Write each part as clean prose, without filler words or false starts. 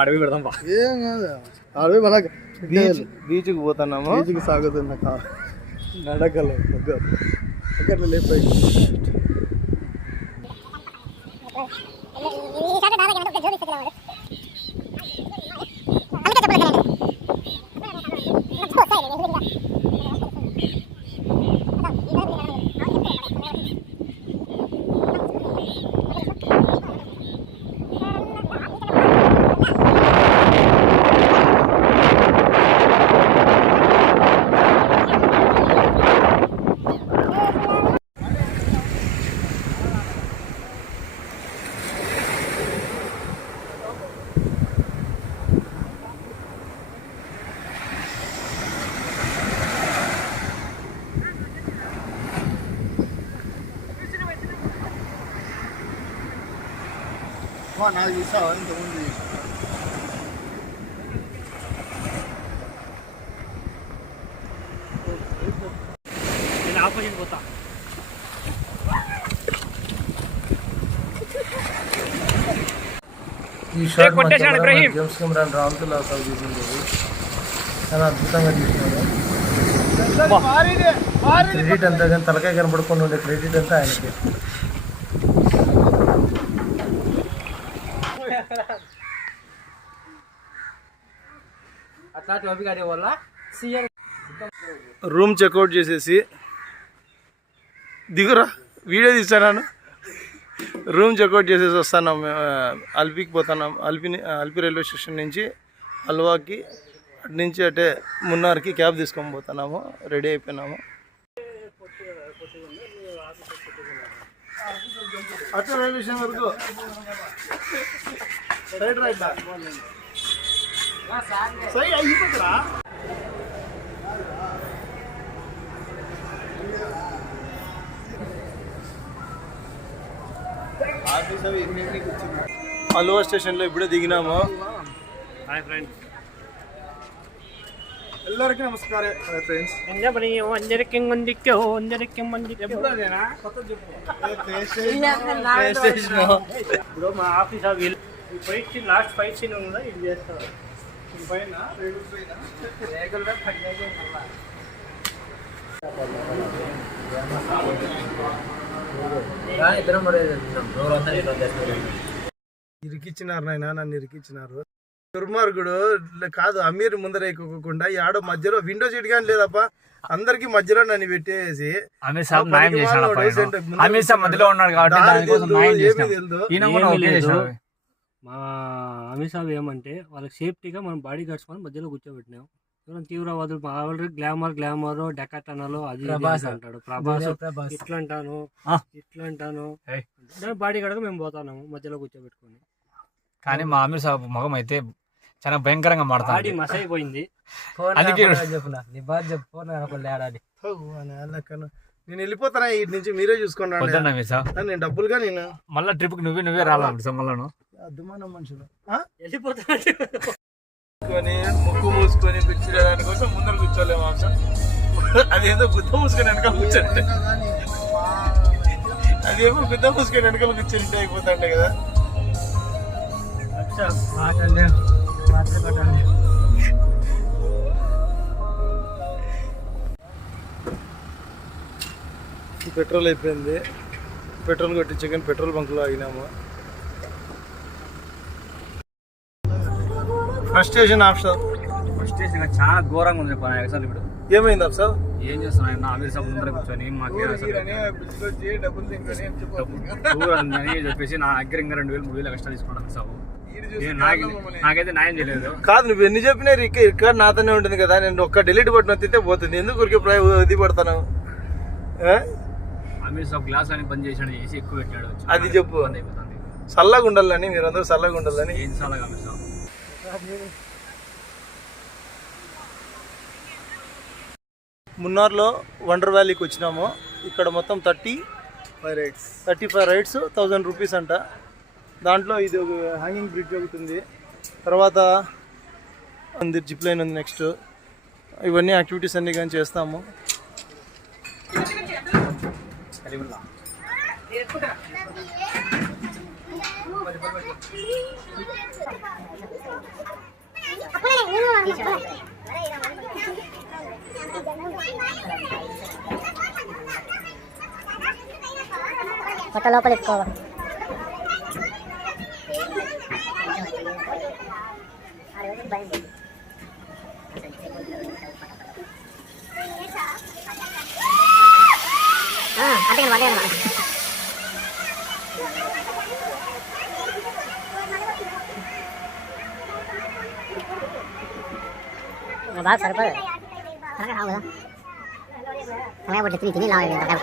అడవి పెడదాం ఏం కాదు అడవి మన బీచ్కి పోతున్నాము. బీచ్కి సాగుతున్న నడకలు అక్కడ లేకపోయి నాకు చూసావా ఇంతకుముందు నేను ఆపోజిట్ పోతా. ఈ షాట్ జేమ్స్ కెమెరాన్ రామ్తుల్లా సాగు చేసింది. చాలా అద్భుతంగా తీసినారు. క్రెడిట్ అంతా కానీ తలకాయ కనపడకుండా ఉండే క్రెడిట్ అంతా ఆయనకి. రూమ్ చెక్అవుట్ చేసేసి దిగురా వీడియో తీస్తాను. రూమ్ చెక్అవుట్ చేసేసి వస్తున్నాం. అల్పికి పోతున్నాం. అల్పి రైల్వే స్టేషన్ నుంచి అల్వాకి, అటు నుంచి అటే మున్నార్కి క్యాబ్ తీసుకొని పోతున్నాము. రెడీ అయిపోయినాము. అటు రైల్వే స్టేషన్ వరకు రైట్ రైట్ సై అయిపోతురా. అల్వా స్టేషన్లో ఇప్పుడే దిగినాము. హాయ్ ఫ్రెండ్స్, ಎಲ್ಲರಿಗೂ ನಮಸ್ಕಾರ ಫ್ರೆಂಡ್ಸ್. అందరికీ ఇప్పుడు మా office fight scene, last fight scene ఉందా ఇది చేస్తారు. ఇరికిచ్చినారు నాయన, నన్ను ఇరికిచ్చినారు. దుర్మార్గుడు కాదు, అమీర్ ముందర ఎక్కుకోకుండా యాడో మధ్యలో విండో సీట్ కానీ లేదప్ప, అందరికి మధ్యలో నన్ను పెట్టేసి మా అమీర్ సాబ్ ఏమంటే వాళ్ళకి సేఫ్టీగా మనం బాడీ గార్డ్స్ మనం మధ్యలో కూర్చోబెట్టినాం. తీవ్రవాదులు ఆల్రెడీ గ్లామర్ డెకాటనలో అది అంటాడు. ప్రభాస్ ఇట్లా అంటాను బాడీ గార్డ్ మేము పోతున్నాము మధ్యలో కూర్చోబెట్టుకొని. కానీ మా అమీర్ సాబ్ మొహం అయితే చాలా భయంకరంగా మాడతాడు. మస అయిపోయింది. నేను వెళ్ళిపోతానా ఇటు నుంచి, మీరే చూసుకోండి. నేను డబ్బులుగా నేను మళ్ళీ ట్రిప్ కి నువ్వే రావాలి. మళ్ళీ అద్దుమానం మనుషులు వెళ్ళిపోతాను. ముక్కు మూసుకొని కూర్చునే దానికోసం ముందర కూర్చోలేము మాంసం. అదేదో గుద్ద మూసుకొని వెనకాల కూర్చోండి, అదేమో గుద్ద మూసుకొని వెనకాల కూర్చొని అయిపోతాండే కదా. పెట్రోల్ అయిపోయింది. పెట్రోల్ కొట్టించగానే పెట్రోల్ బంక్లో ఆగినాము. ఫ్రస్ట్రేషన్ ఆఫ్టర్ ఫ్రస్ట్రేషన్ చాలా ఘోరంగా ఉంది అసలు. ఇప్పుడు ఏమైంది అఫ్సర్? ఏం చేస్తున్నా అమీర్ సాబ్ ముందర కూర్చొని మాకు చెప్పేసి నా దగ్గర ఇంకా 2,000-3,000 ఎక్స్ట్రా తీసుకున్నాను సాబు. నాకైతే న్యాయం చేయలేదు. కాదు, నువ్వు ఎన్ని చెప్పినా ఇక్కడ నాతోనే ఉంటుంది కదా. నేను ఒక్క డిలీట్ బటన్ వస్తే పోతుంది. ఎందుకు ఊరికే ఇది పడతాను? అమీర్ సాబ్ గ్లాస్ అని బంద్ చేసాడు, ఏసీ ఎక్కువ పెట్టాడు. అది చెప్పు. చల్లగా ఉండాలని, మీరందరూ చల్లగా ఉండాలని. ఏం చల్లగా అమీర్ సాబ్. మున్నార్లో వండర్ వ్యాలీకి వచ్చినాము. ఇక్కడ మొత్తం 35 రైడ్స్ 1000 రూపీస్ అంట. దాంట్లో ఇది ఒక హ్యాంగింగ్ బ్రిడ్జ్ అవుతుంది. తర్వాత జిప్ లైన్ ఉంది. నెక్స్ట్ ఇవన్నీ యాక్టివిటీస్ అన్నీ కానీ చేస్తాము. పట్ట లోపల ఎత్తుకోవాలి. అంటే పడే అనమాట. బాగా సరిపడదు సమయపట్టి తిని తిని లాగా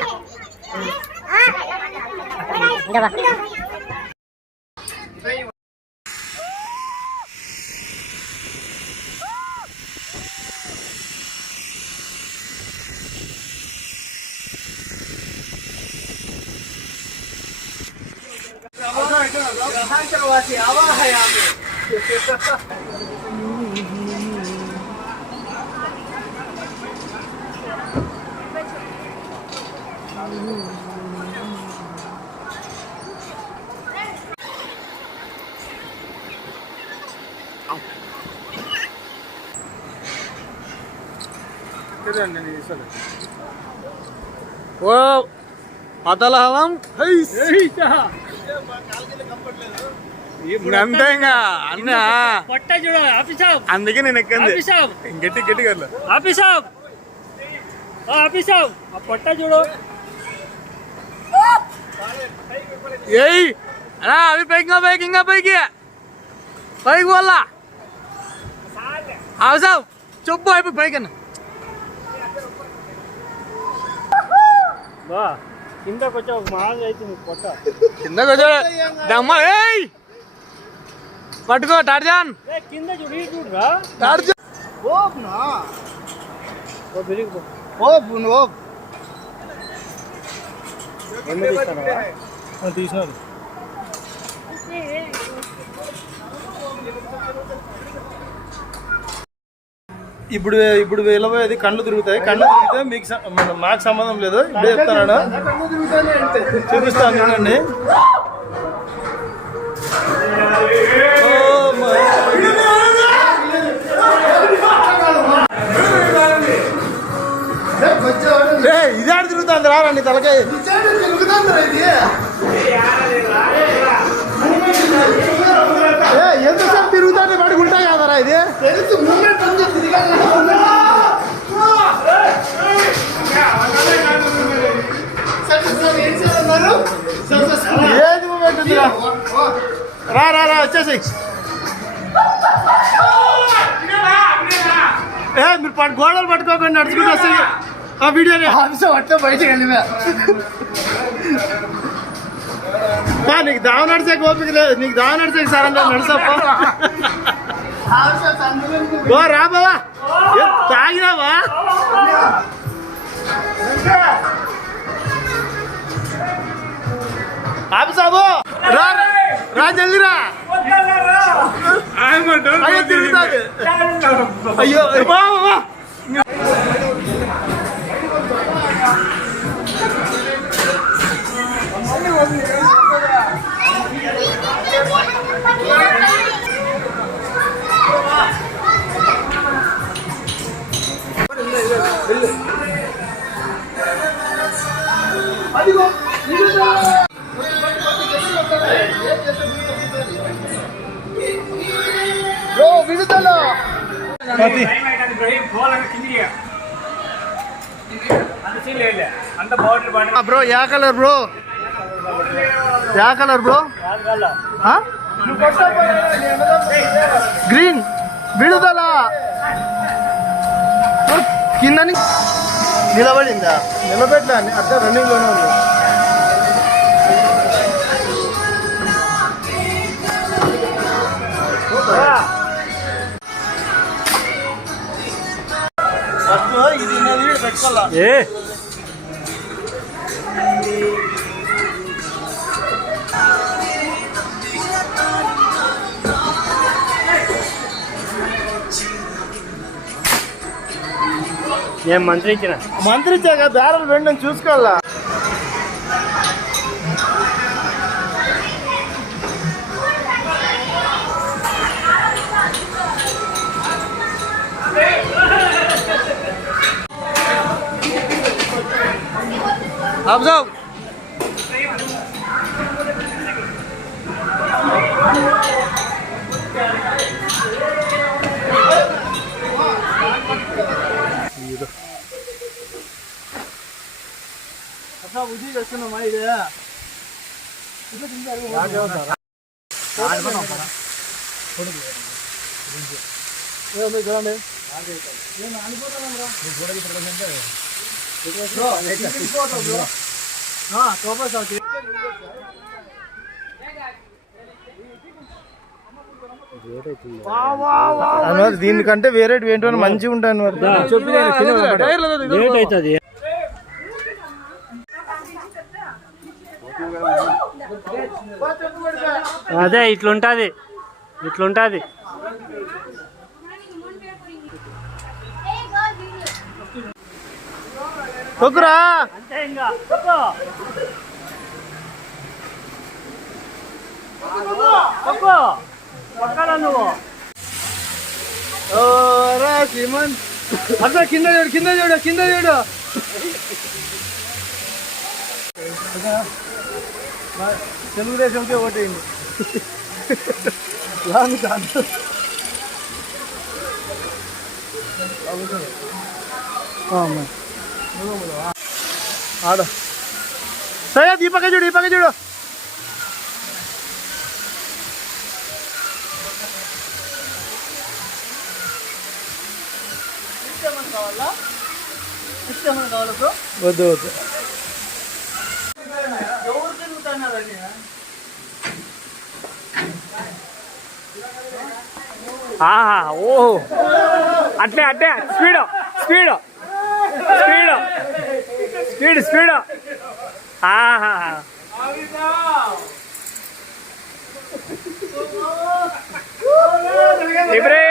ఓ అతలహవం అంతే ఇంకా అన్న పొట్ట చూడు ఆఫీసాబ్, అందుకే నేను ఎక్కింది ఆఫీసాబ్, గట్టి గట్టి కదా ఆఫీసాబ్, ఆఫీసాబ్, ఆ పొట్ట చూడు. ఏయ్ అన్నా అవి పైకి పైకి ఇంకా పైకి పైకి పోలా అవసావ్ చెప్పు అయిపోయి పైకి అన్న బా కిందకు వచ్చా ఒక మాగా అవుతుంది పొట్ట. కిందకు వచ్చా దమ్మ ఏయ్ పట్టుకో టార్జాన్ కింద చూడు, ఈ చూడురా టార్జాన్ ఓప్ నా ఓ బిరిగి ఓప్ ఓప్ తీసినారు. ఇప్పుడు ఇప్పుడు వెళ్ళబోయేది కళ్ళు తిరుగుతాయి. కళ్ళు తిరిగితే మీకు మాకు సంబంధం లేదు. ఇప్పుడే చెప్తాను, చూపిస్తాను చూడండి. ఇది ఆడ తిరుగుతుంది రా నీ తలకాయ. ఎంతసేపు తిరుగుతానే పడి ఉంటాయి కదరా ఇది. ఏది మూమెంట్ రా రా రా వచ్చేసి మీరు గోడలు పట్టుకోకుండా నడుచుకుంటూ వస్తాయి ఆ వీడియోని అట్లా బయటకు వెళ్ళినా నీకు దావ నడిచే ఓపిక లేదు. నీకు దావ నడిచే సార్ అంటే నడుసప్ప ఓ రా బావా తాగినావా ఆపిసాబు రా రా జల్దీ రా. అయ్యో తిరుగుతుంది. అయ్యో బావా విడుదల bro yeah colour bro yeah colour bro green విడుదల కింద నిలబడిందా నిలబెట్టా అట్లా రన్నింగ్ లోనే ఉంది. ఇది పెట్టుకోవాలా నేను మంత్రి ఇచ్చిన మంత్రి ఇచ్చాక దారాలు రెండు చూసుకోవాలా. అబ్జర్వ్. ఉదయం చేస్తున్నామా ఇది దీనికంటే వేరే ఏంటో మంచిగా ఉంటాయి లేట్ అవుతుంది. అదే ఇట్లుంటది ఇట్లుంటది. తొక్కురా అంతే ఇంకా తొక్కు. తొక్కు. పక్కన నువ్వు సిమన్ అట్లా కింద చూడు కింద చూడు కింద చూడు. తెలుగుదేశంకే ఓటేయండి. ఆడ సరే ఈ పక్క చూడు ఈ పక్క చూడు. వద్దు వద్దు. ఆహా ఓహో అట్లే అట్లే speed speed speed speed speed. ఆహా ఇబ్రే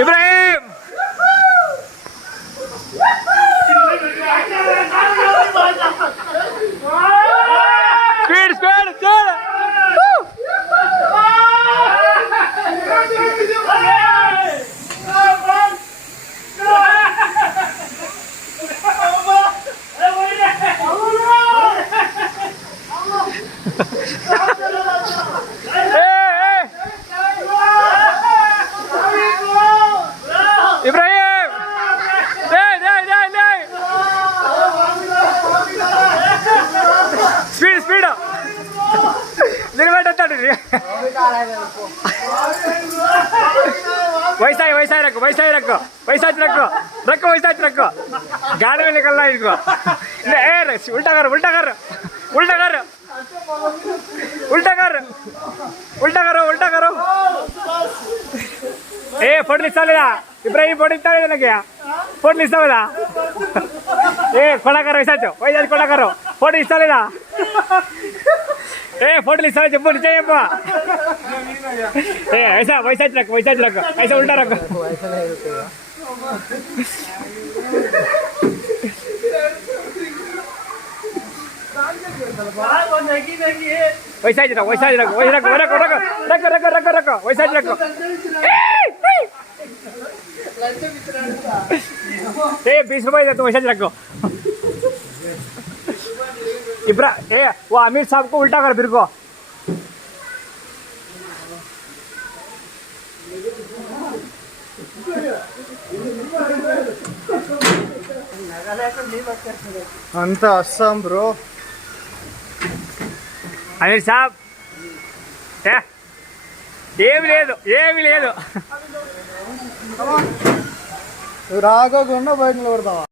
Ibrahim speed speed speed. Ibrahim speed speed దిగబెట్టాడు. ವಯಸ್ಸಾಗಿ ವಯಸ್ಸಾಗಿ ರಕ್ಕು ವಯಸ್ಸಾಗಿ ರಕ್ಕು ವಯಸ್ಸಾಯ್ತು ರಕ್ಕು ರಕ್ಕು ವಯಸ್ಸಾಯ್ತು ರಕ್ಕು ಗಾಡಿ ಮೇಲೆ ಕಲ್ಲ ಇದ್ಕೋ. ಏ ಉಲ್ಟಾಗಾರ ಉಲ್ಟಾಗಾರ ಉಲ್ಟಾಗಾರ ಉಲ್ಟಾಗಾರ ಉಲ್ಟಾಗಾರ ಉಲ್ಟಾಗಾರ. ఏ ఫోటో ఇస్తాలేదా ఇబ్రాహిం ఫోటో ఇస్తాలేదా నాకు ఫోటోలు ఇస్తావుదా? ఏ కొడాకారు వయసాచు వయసాచి కొడాకారు ఫోటో ఇస్తాలేదా? ఏ ఫోటోలు ఇస్తావా చెప్పు నిజం చెప్పు. ఏ వయసా వయసాచి రక్కు వయసాచి రక్కు వయసా ఉల్టా రక్కు. వయసాచి రక్కు వయసాచి రక్కు వయసు రక్కు రక్కు రక్కు రక్కు రక్కు రక్కు రక్కు వయసాచి రక్కు. ए 20 रुपये देता हूँ वैसा रखो. इब्रा ए वो आमिर साहब को उल्टा कर फिर को. అంత అస్సాం బ్రో. आमिर साहब ఏమి లేదు ఏమి లేదు. రాకుండా బయట నిలబడతావా?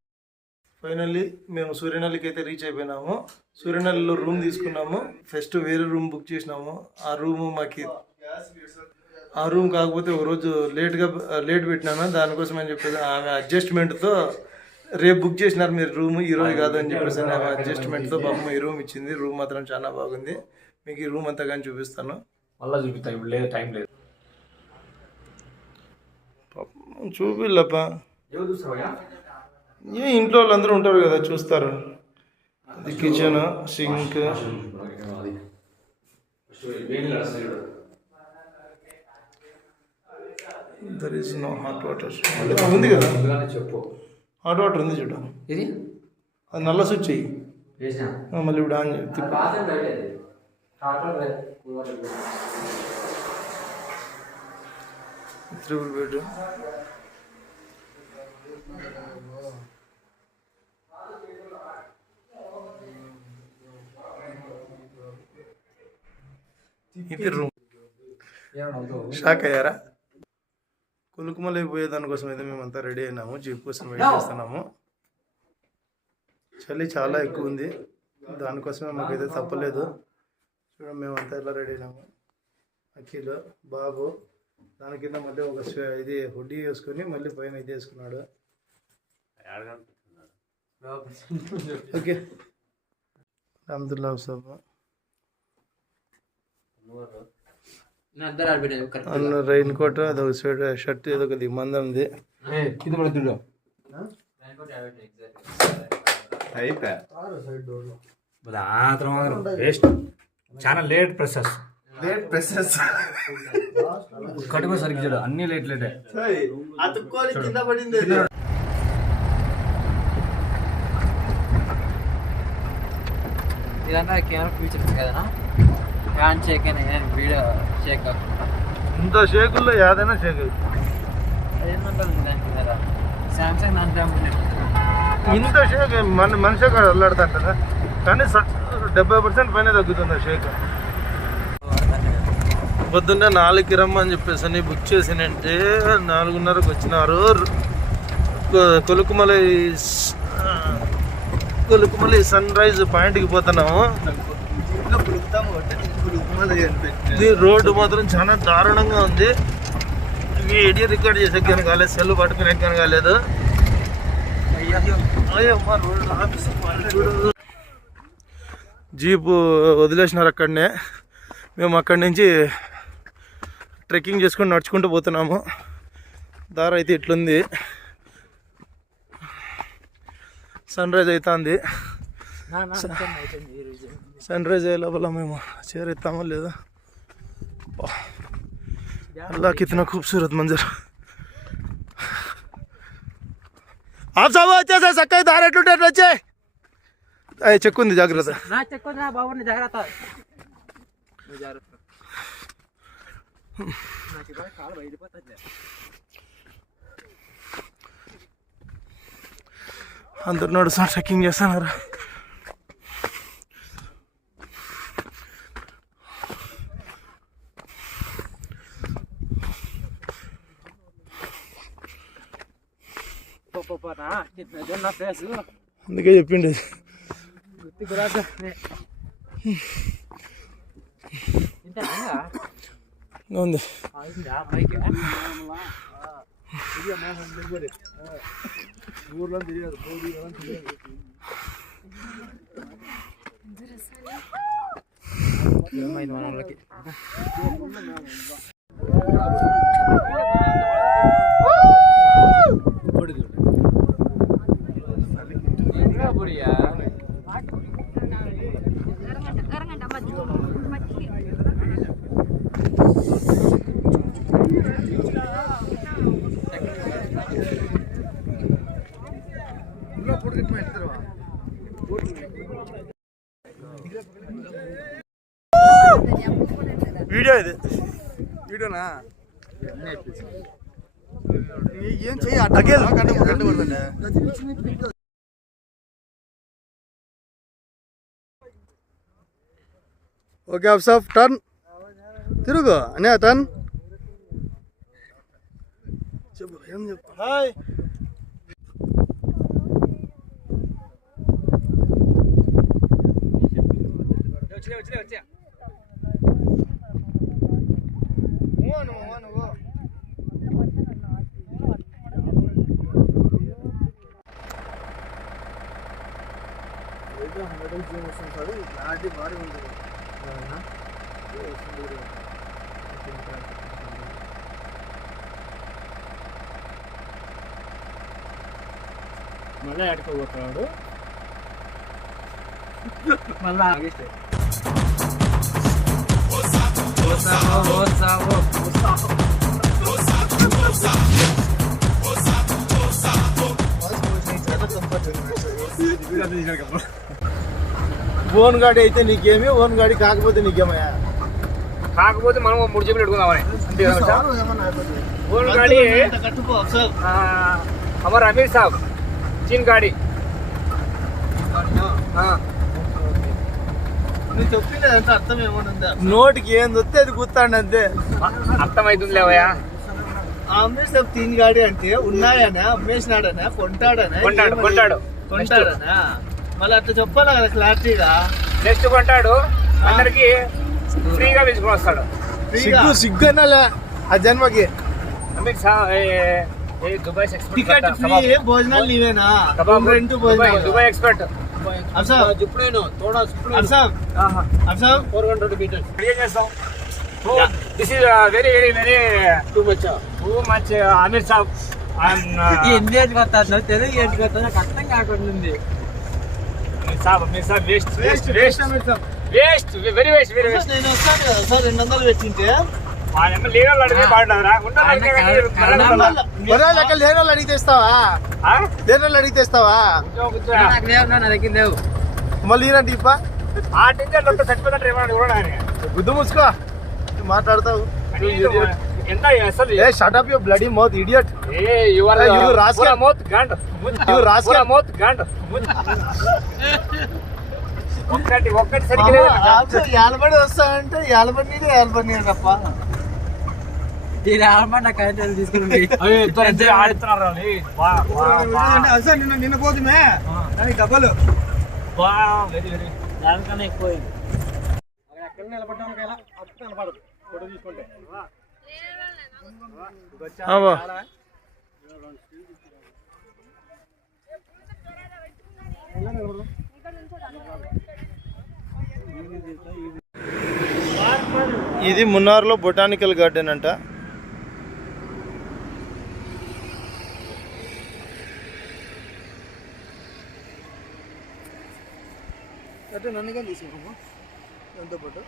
ఫైనల్లీ మేము సూర్యనల్లికి అయితే రీచ్ అయిపోయినాము. సూర్యనల్లిలో రూమ్ తీసుకున్నాము. ఫస్ట్ వేరే రూమ్ బుక్ చేసినాము. ఆ రూమ్ కాకపోతే ఒకరోజు లేట్ పెట్టినాను. దానికోసం అని చెప్పేసి ఆమె అడ్జస్ట్మెంట్తో రేపు బుక్ చేసినారు మీరు రూమ్ ఈరోజు కాదు అని చెప్పేసి ఆమె అడ్జస్ట్మెంట్తో పాపం ఈ రూమ్ ఇచ్చింది. రూమ్ మాత్రం చాలా బాగుంది. మీకు ఈ రూమ్ అంతా కానీ చూపిస్తాను. మళ్ళీ చూపిస్తాను ఇప్పుడు లేదు టైం లేదు. చూపిల్లప్ప ఏ ఇంట్లో వాళ్ళందరూ ఉంటారు కదా చూస్తారు. Kitchen sink there is no hot water ఉంది కదా, హాట్ వాటర్ ఉంది చూడు, ఇది అది నల్ల స్విచ్ చెయ్యి. వేసినా మళ్ళీ ఇప్పుడు ఆన్ చేయి, తిప్పు. Triple bed. ఇది రూమ్. షాక్ అయ్యారా? కొలుకుమలై పోయే దానికోసం అయితే మేమంతా రెడీ అయినాము, జీప్ కోసం వెయిట్ చేస్తున్నాము. చలి చాలా ఎక్కువ ఉంది, దానికోసమే మాకైతే తప్పలేదు. చూడండి మేమంతా ఎలా రెడీ అయినాము. అఖిల్, బాబు దాని కింద మళ్ళీ ఒక ఇది హుడ్డీ వేసుకొని మళ్ళీ పైన ఇది వేసుకున్నాడు. ఓకే అబ్దుల్లా సాబ్ అన్న రైన్ కోట్, అదొక స్వెటర్, షర్ట్, ఏదో ఒకటి మందం ఉంది. చాలా లేట్ ప్రెసెస్ కట్టుకో సరిగ్గా చూడు, అన్ని లేట్ లేటే. కింద పడింది. ఇదంతా కెమెరా ఫీచర్స్ కదా, హ్యాండ్ షేక్ అయినా వీడియో షేక్ కాకుండా ఇంత షేకుల్లో ఏదైనా షేక్ అదేమంటారు దానికి కదా, సామ్సంగ్ అంతా ఇంత షేక్ మనిషి కూడా వెళ్ళాడుతుంటదా, కానీ 70% పైన తగ్గుతుంది షేక్. పొద్దున్నే 4కి రమ్మని చెప్పేసి అని బుక్ చేసానంటే 4:30కి వచ్చినారు. కొలుకుమలై సన్ రైజ్ పాయింట్కి పోతున్నాము. ఇది రోడ్డు మాత్రం చాలా దారుణంగా ఉంది. వీడియో రికార్డ్ చేసే కాలేదు, సెల్ పట్టుకునే కాలేదు. జీపు వదిలేసినారు అక్కడనే. మేము అక్కడి నుంచి ట్రెక్కింగ్ చేసుకొని నడుచుకుంటూ పోతున్నాము. దారి అయితే ఇట్లుంది, సన్ రైజ్ అవుతుంది. సన్ రైజ్ అయ్యే లోపల మేము చేరెత్తామో లేదా. అల్లా కిतना खूबसूरत मंजर. आप सब వచ్చేసా చక్కగా దారి ఎట్లుంటే అట్లా వచ్చే. చెక్ ఉంది, జాగ్రత్త. అందరు నడుస్తున్నారు, ట్రెక్కింగ్ చేస్తున్నారు. అందుకే చెప్పిండి ఉంది. ఊర్లో తెలియదు. వీడియో ఇది, వీడియోనా ఏం చెయ్యి ఓకే అఫ్సాఫ్ టర్న్ తిరుగు అనే టర్న్ చెప్పు. ఏం చెప్పు? హాయ్ వచ్చా క్లారిటీ బాగా ఉంది. మళ్ళీ ఆడుకోబోతున్నాడు. మళ్ళా ఓన్ గాడి అయితే నీకేమి, ఓన్ గాడి కాకపోతే నీకేమయ్యా? కాకపోతే మనం 3 జీబులు పెట్టుకుందామని అంతే కదా సార్? ఓన్ గాడి हमारा अमीर साहब चीन गाड़ी అర్థం ఏమనుందా? నోటికి ఏం వస్తే అది గుర్తాండి అంతే. అర్థమవుతుంది లేవయ్యా. అమీర్ సాబ్ తీన్ గాడి అంటే ఉన్నాయనా, అమ్మేసినాడనా, కొంటాడనా, కొంటాడనా? మళ్ళీ అట్లా చెప్పాలి కదా క్లారిటీగా. నెక్స్ట్ కొంటాడు, అందరికి ఫ్రీగా తీసుకుని వస్తాడు. సిగ్గు సిగ్గు అనాలే ఆ జన్మకి. Amir sahab Dubai ticket free, భోజనాలు నీవేనా? రెంట్ భోజనాలు. దుబాయ్ ఎక్స్పర్ట్ ఏం చేస్తాం? This is very very very too much Amir saab. ఎన్ని ఏళ్ళు కొత్తాను తెలుగు ఏంటి కొత్తా నాకు అర్థం కాకుండా ఉంది. Amir saab waste waste waste waste very waste very waste. నేను వస్తాను కదా సార్, 200 పెట్టింటే లేని వాళ్ళు అడిగి బాగుంటారా? లెక్క లేని వాళ్ళు అడిగితే ఇస్తావా? లేని వాళ్ళు అడిగితే ఇస్తావా? నాకు లేవు, నా దగ్గర లేవు. మళ్ళీ ఈయన ఇప్ప ఆ టికెట్ చచ్చిపోతాడు ఏమన్నా కూడా గుద్దు ముసుకో మాట్లాడతావు. ఎంత అసలు ఏ shut up your bloody mouth idiot. You rascal. Mouth గాండ్. ఒక్కటి సరిగ్గా లేదు. యాలబడి వస్తానంటే యాలబడి నీదే, యాలబడి నీదే తప్ప. దీని ఆడమా నాకు అయితే తీసుకుని ఆడుతున్నారు నిన్న పోతుమే డబ్బలు వెరీ వెరీ దానికన్నా ఎక్కువ. ఇది మున్నార్లో బొటానికల్ గార్డెన్ అంట. అంటే నన్నుగా తీసుకున్నాము ఎంతో పాటు.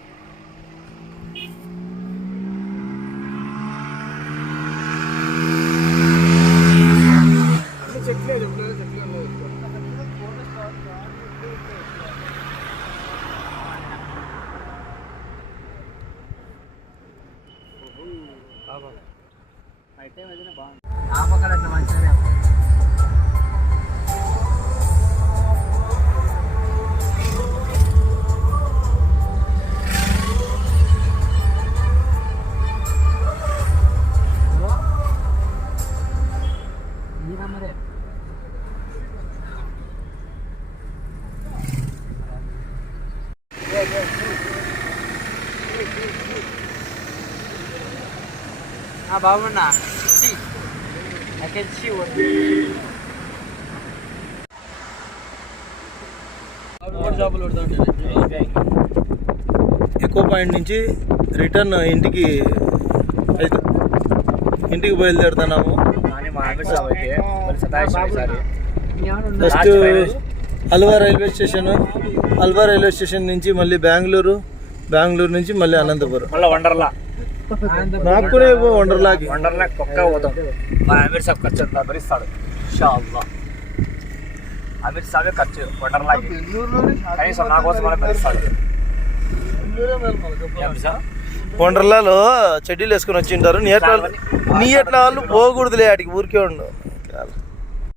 ఆపకాలంటే మంచిగా బాగున్నా. ఎకో పాయింట్ నుంచి రిటర్న్ ఇంటికి బయలుదేరుతున్నాము. ఫస్ట్ అల్వా రైల్వే స్టేషన్ నుంచి మళ్ళీ బెంగళూరు నుంచి మళ్ళీ అనంతపురం. మళ్ళీ వండర్లా నాకు కూడా వండర్లాకి పక్కా పోతాం. మన అమీర్ సాబ్ ఖర్చు ఎంత భరిస్తాడు. అమీర్ సాబే ఖర్చు వండర్లాకి కనీసం నా కోసం మనం భరిస్తాడు. వండర్లాలో చెడ్డీలు వేసుకొని వచ్చింటారు. నీ ఎట్లా వాళ్ళు పోకూడదులే, ఆడికి ఊరికే ఉండు.